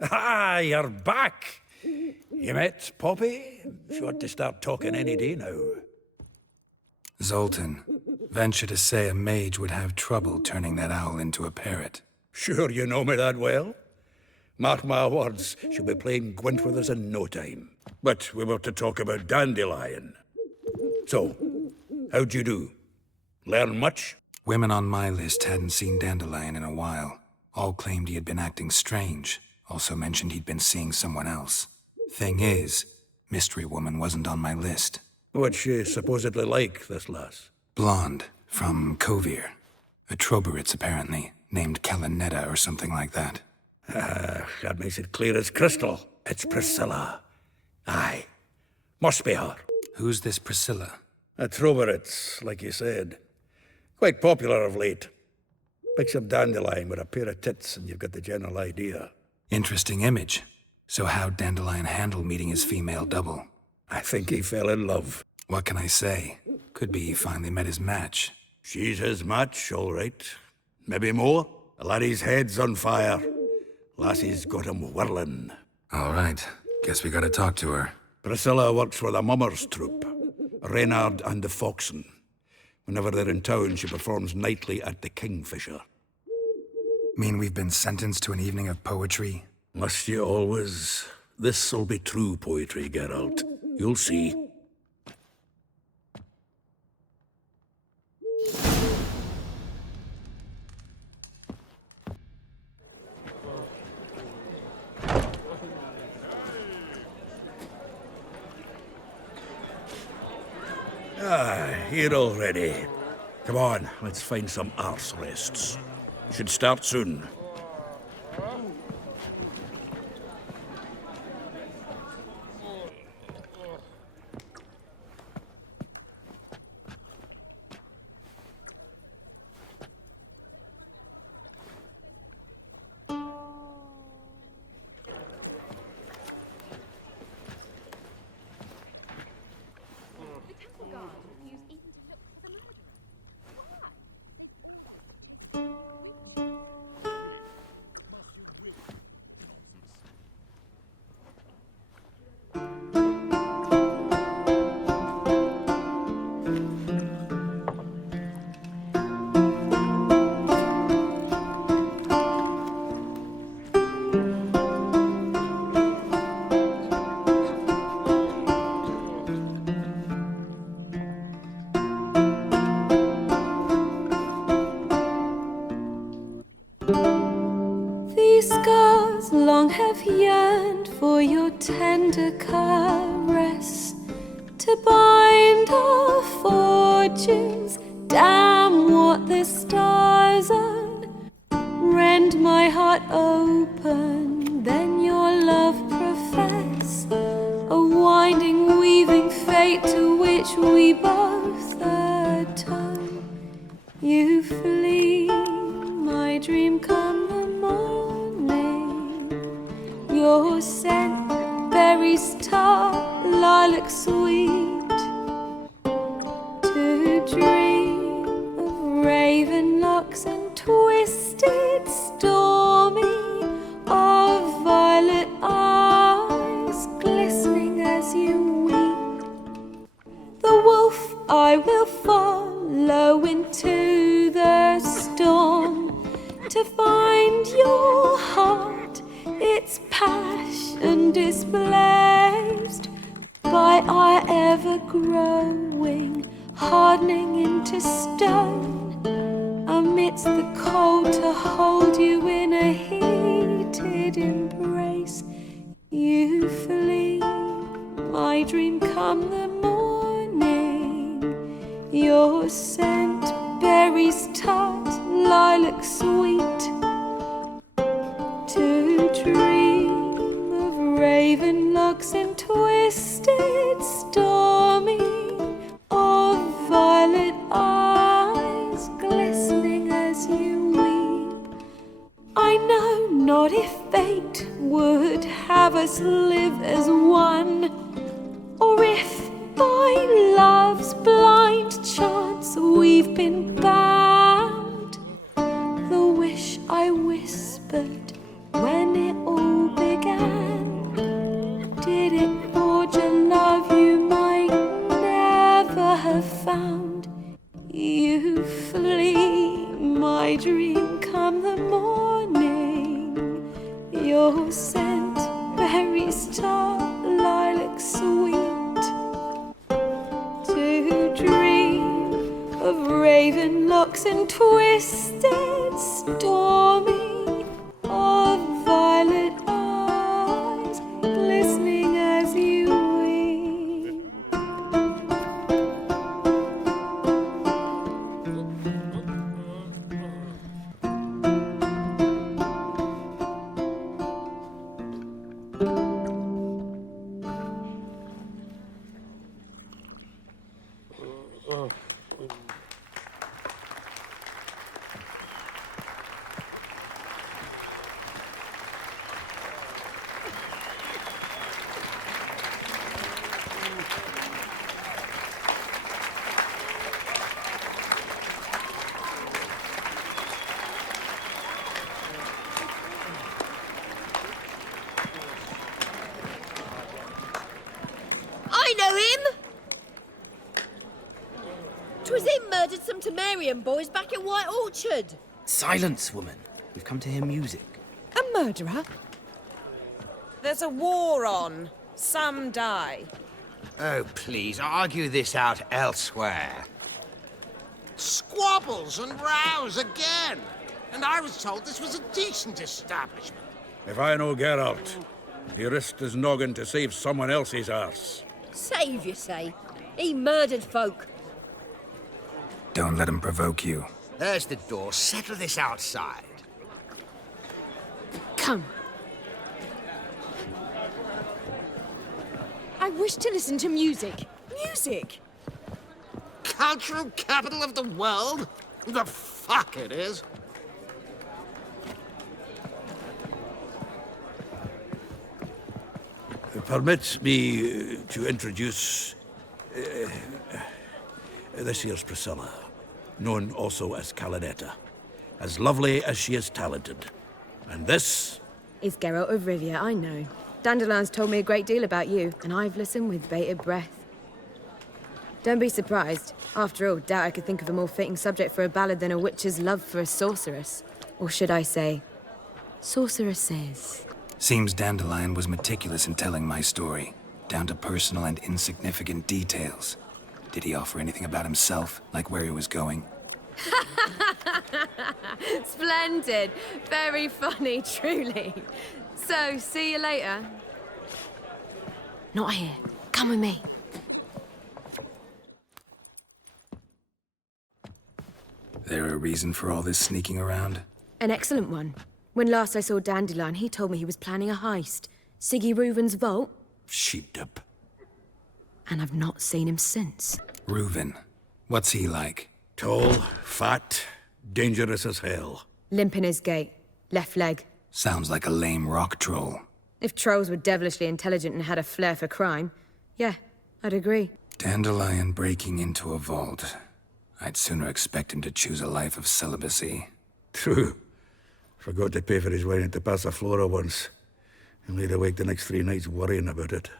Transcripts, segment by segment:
Ah, you're back. You met Poppy? She ought to start talking any day now. Zoltan, venture to say a mage would have trouble turning that owl into a parrot. Sure you know me that well? Mark my words, she'll be playing Gwent with us in no time. But we were to talk about Dandelion. So, how'd you do? Learn much? Women on my list hadn't seen Dandelion in a while. All claimed he had been acting strange. Also mentioned he'd been seeing someone else. Thing is, Mystery Woman wasn't on my list. What's she supposedly like, this lass? Blonde, from Kovir. A Troberitz, apparently, named Kalanetta or something like that. That makes it clear as crystal. It's Priscilla. Aye. Must be her. Who's this Priscilla? A Troberitz, like you said. Quite popular of late. Picture Dandelion with a pair of tits and you've got the general idea. Interesting image. So how'd Dandelion handle meeting his female double? I think he fell in love. What can I say? Could be he finally met his match. She's his match, all right. Maybe more. The laddie's head's on fire. Lassie's got him whirling. All right. Guess we gotta talk to her. Priscilla works for the Mummers troupe. Reynard and the Foxen. Whenever they're in town, she performs nightly at the Kingfisher. Mean we've been sentenced to an evening of poetry? Must you always? This'll be true poetry, Geralt. You'll see. Here already. Come on, let's find some arse rests. Should start soon. These scars long have yearned for your tender caress, to bind our fortunes. Damn what the stars on. Rend my heart open, then your love profess, a winding, weaving fate to which we both atone. You flee, my dream come the morning. Your scent, berries tart, lilac sweet. To dream of raven locks and twisted, stormy, of violet eyes glistening as you weep. The wolf I will follow into the storm, to find your heart, its passion displaced by our ever-growing, hardening into stone, amidst the cold to hold you in a heated embrace. You flee, my dream come the morning, your scent, berries tart, lilac sweet. To dream of raven locks and twisted, stormy, of violet eyes glistening as you weep. I know not if fate would have us live as one, or if by love's blind chance we've been bound. The wish I whispered when it all began. Did it forge a love you might never have found? You flee my dream come the morning. Your scent, berry star, lilac sweet. To dream of raven locks and twisted stormy, of violet eyes glistening as you weep. I know him! 'Twas him murdered some Temerian boys back at White Orchard. Silence, woman. We've come to hear music. A murderer? There's a war on. Some die. Oh, please, argue this out elsewhere. Squabbles and rows again! And I was told this was a decent establishment. If I know Geralt, he risked his noggin to save someone else's arse. Save, you say? He murdered folk. Don't let him provoke you. There's the door. Settle this outside. Come. I wish to listen to music. Music! Cultural capital of the world? The fuck it is. Permit me to introduce this here's Priscilla, known also as Calinetta, as lovely as she is talented. And this Is Geralt of Rivia, I know. Dandelion's told me a great deal about you, and I've listened with bated breath. Don't be surprised. After all, doubt I could think of a more fitting subject for a ballad than a witch's love for a sorceress. Or should I say, sorceresses. Seems Dandelion was meticulous in telling my story, down to personal and insignificant details. Did he offer anything about himself, like where he was going? Splendid. Very funny, truly. So, see you later. Not here. Come with me. There a reason for all this sneaking around? An excellent one. When last I saw Dandelion, he told me he was planning a heist. Siggy Reuven's vault. sheep-dip. And I've not seen him since. Reuven. What's he like? Tall, fat, dangerous as hell. Limp in his gait. Left leg. Sounds like a lame rock troll. If trolls were devilishly intelligent and had a flair for crime, yeah, I'd agree. Dandelion breaking into a vault. I'd sooner expect him to choose a life of celibacy. True. Forgot to pay for his wine at Passaflora once. And laid awake the next 3 nights worrying about it.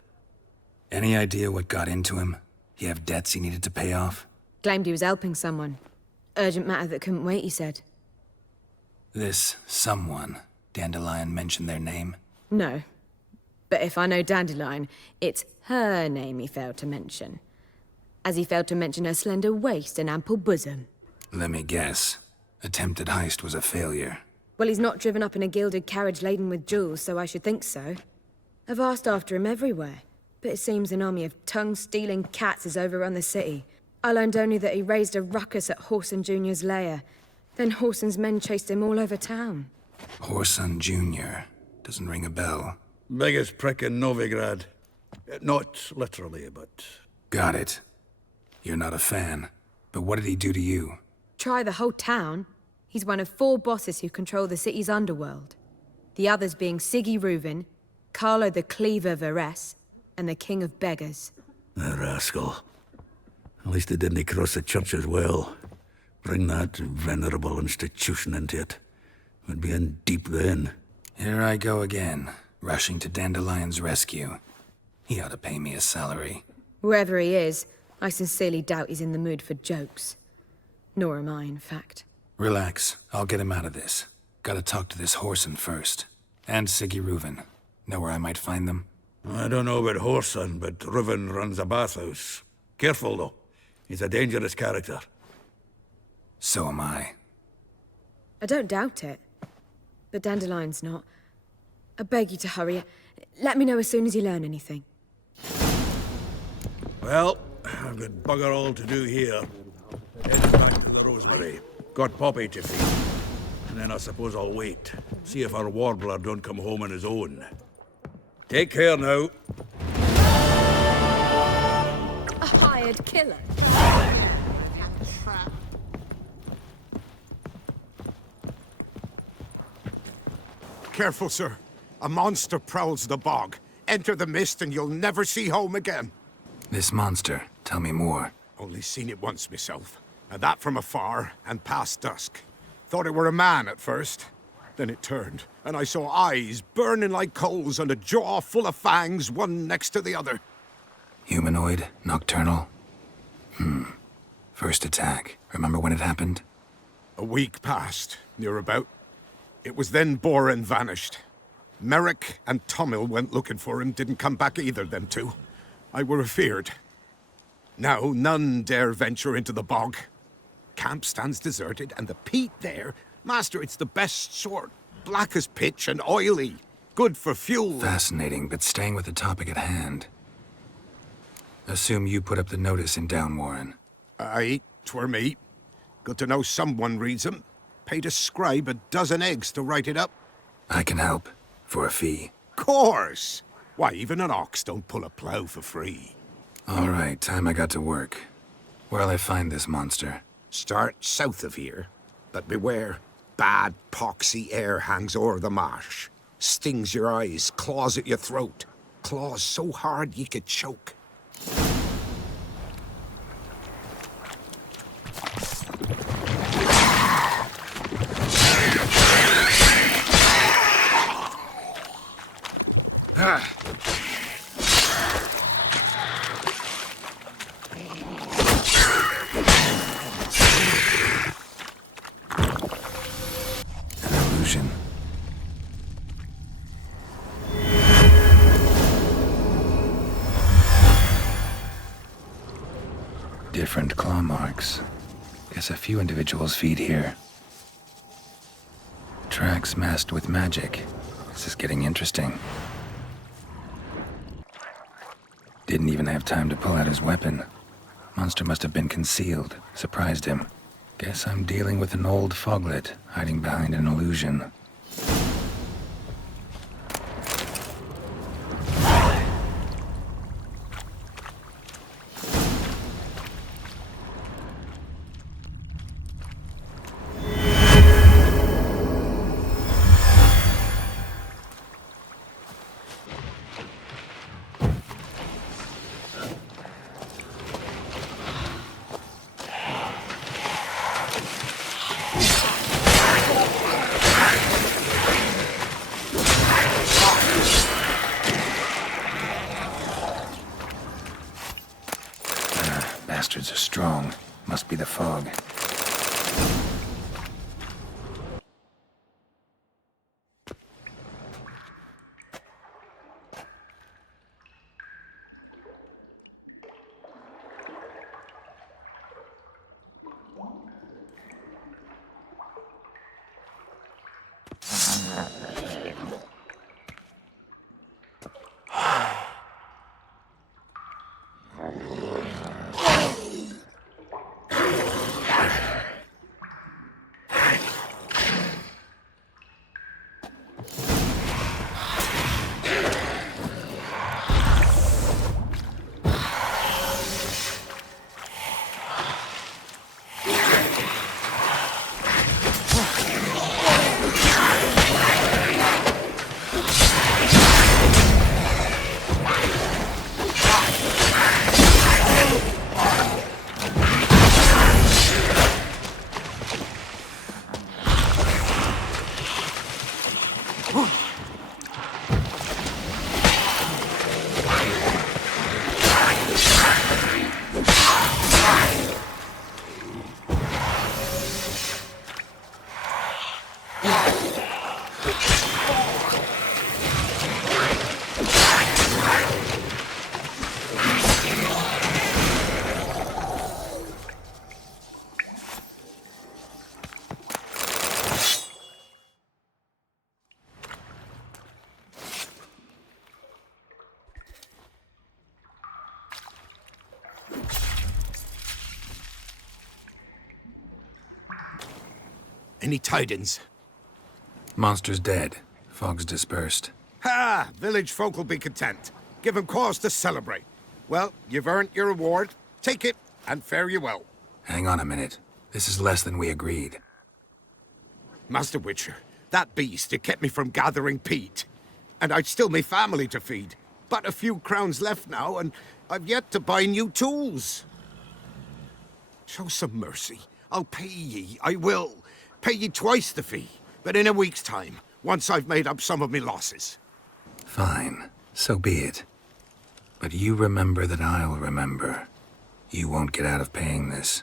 Any idea what got into him? He have debts he needed to pay off? Claimed he was helping someone. Urgent matter that couldn't wait, he said. This someone, Dandelion mentioned their name? No. But if I know Dandelion, it's her name he failed to mention. As he failed to mention her slender waist and ample bosom. Let me guess. Attempted heist was a failure. Well, he's not driven up in a gilded carriage laden with jewels, so I should think so. I've asked after him everywhere, but it seems an army of tongue-stealing cats has overrun the city. I learned only that he raised a ruckus at Whoreson Jr.'s lair. Then Whoreson's men chased him all over town. Whoreson Jr. Doesn't ring a bell. Biggest prick in Novigrad. Not literally, but... Got it. You're not a fan. But what did he do to you? Try the whole town. He's one of 4 bosses who control the city's underworld. The others being Siggy Reuven, Carlo the Cleaver Varese, and the King of Beggars. The rascal. At least he didn't cross the church as well. Bring that venerable institution into it. We'd be in deep then. Here I go again, rushing to Dandelion's rescue. He ought to pay me a salary. Wherever he is, I sincerely doubt he's in the mood for jokes. Nor am I, in fact. Relax, I'll get him out of this. Gotta talk to this Whoreson first. And Siggy Reuven. Know where I might find them? I don't know about Whoreson, but Reuven runs a bathhouse. Careful, though. He's a dangerous character. So am I. I don't doubt it. But Dandelion's not. I beg you to hurry. Let me know as soon as you learn anything. Well, I've got bugger all to do here. Heading back to the Rosemary. Got Poppy to feed. And then I suppose I'll wait. See if our warbler don't come home on his own. Take care now. A hired killer? Careful, sir. A monster prowls the bog. Enter the mist and you'll never see home again. This monster, tell me more. Only seen it once myself. And that from afar and past dusk. Thought it were a man at first. Then it turned, and I saw eyes burning like coals and a jaw full of fangs, one next to the other. Humanoid? Nocturnal? First attack. Remember when it happened? A week passed, near about. It was then Boren vanished. Merrick and Tomil went looking for him, didn't come back either, them two. I were afeard. Now none dare venture into the bog. Camp stands deserted, and the peat there, master, it's the best sort. Black as pitch and oily. Good for fuel. Fascinating, but staying with the topic at hand. Assume you put up the notice in Downwarren. Aye, 'twere me. Good to know someone reads 'em. Paid a scribe a dozen eggs to write it up. I can help. For a fee. Course! Why, even an ox don't pull a plough for free. All right, time I got to work. Where'll I find this monster? Start south of here. But beware. Bad, poxy air hangs o'er the marsh. Stings your eyes, claws at your throat. Claws so hard ye could choke. An illusion. Different claw marks. Guess a few individuals feed here. Tracks masked with magic. This is getting interesting. Didn't even have time to pull out his weapon. Monster must have been concealed. Surprised him. Guess I'm dealing with an old foglet, hiding behind an illusion. Any tidings? Monster's dead. Fog's dispersed. Ha! Village folk will be content. Give 'em cause to celebrate. Well, you've earned your reward. Take it, and fare you well. Hang on a minute. This is less than we agreed. Master Witcher, that beast, it kept me from gathering peat. And I'd still me family to feed. But a few crowns left now, and I've yet to buy new tools. Show some mercy. I'll pay ye, I will. Pay ye twice the fee, but in a week's time, once I've made up some of me losses. Fine. So be it. But you remember that I'll remember. You won't get out of paying this.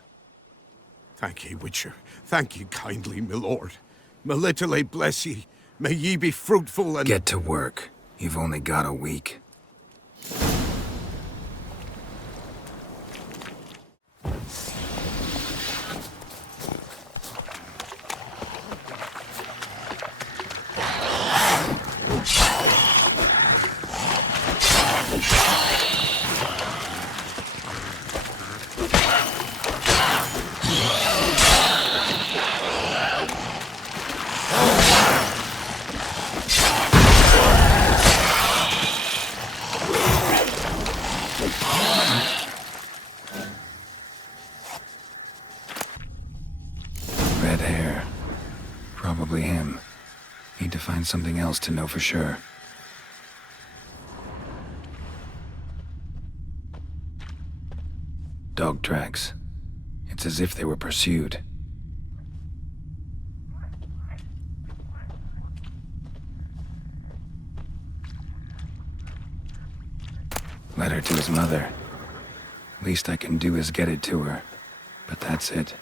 Thank ye, Witcher. Thank ye kindly, my lord. Melitele bless ye. May ye be fruitful and— Get to work. You've only got a week. Red hair. Probably him. Need to find something else to know for sure. Dog tracks. It's as if they were pursued. Letter to his mother. Least I can do is get it to her. But that's it.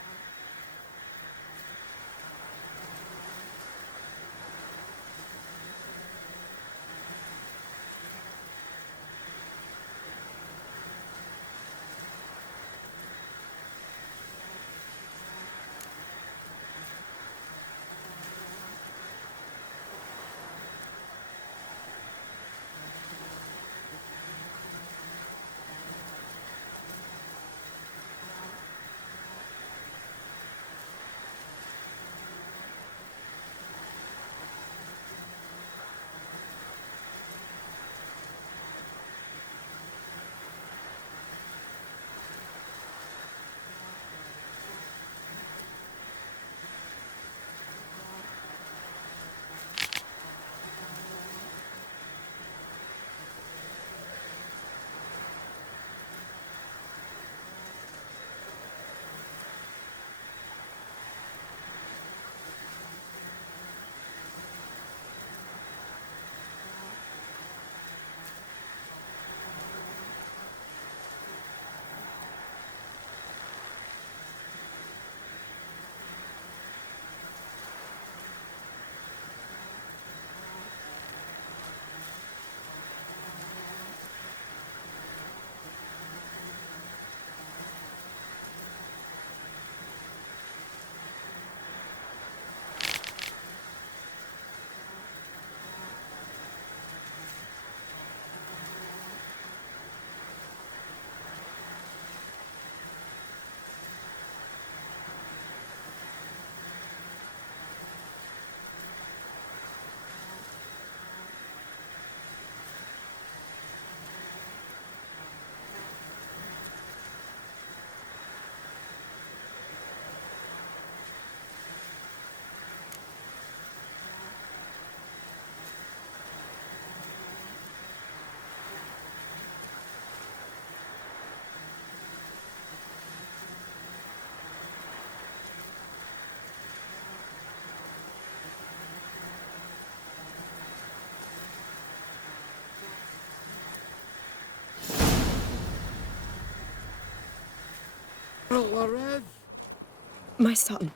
My son,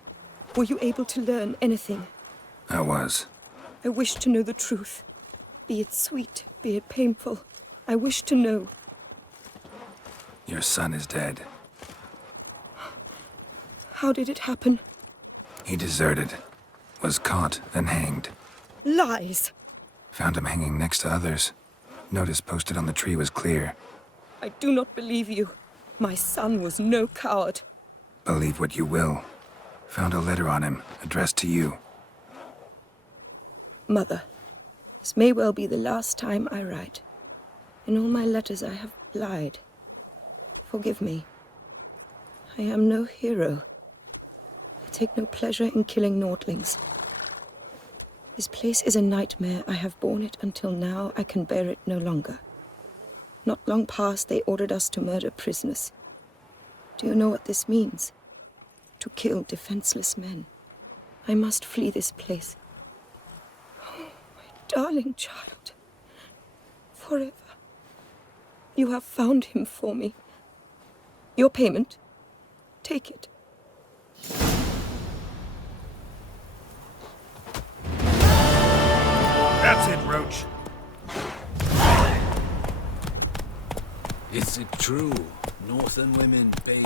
were you able to learn anything? I was. I wish to know the truth. Be it sweet, be it painful. I wish to know. Your son is dead. How did it happen? He deserted. Was caught, then hanged. Lies! Found him hanging next to others. Notice posted on the tree was clear. I do not believe you. My son was no coward. Believe what you will. Found a letter on him, addressed to you. Mother, this may well be the last time I write. In all my letters I have lied. Forgive me. I am no hero. I take no pleasure in killing Nordlings. This place is a nightmare. I have borne it until now. I can bear it no longer. Not long past, they ordered us to murder prisoners. Do you know what this means? To kill defenseless men. I must flee this place. Oh, my darling child. Forever. You have found him for me. Your payment. Take it. That's it, Roach. Is it true? Northern women bathe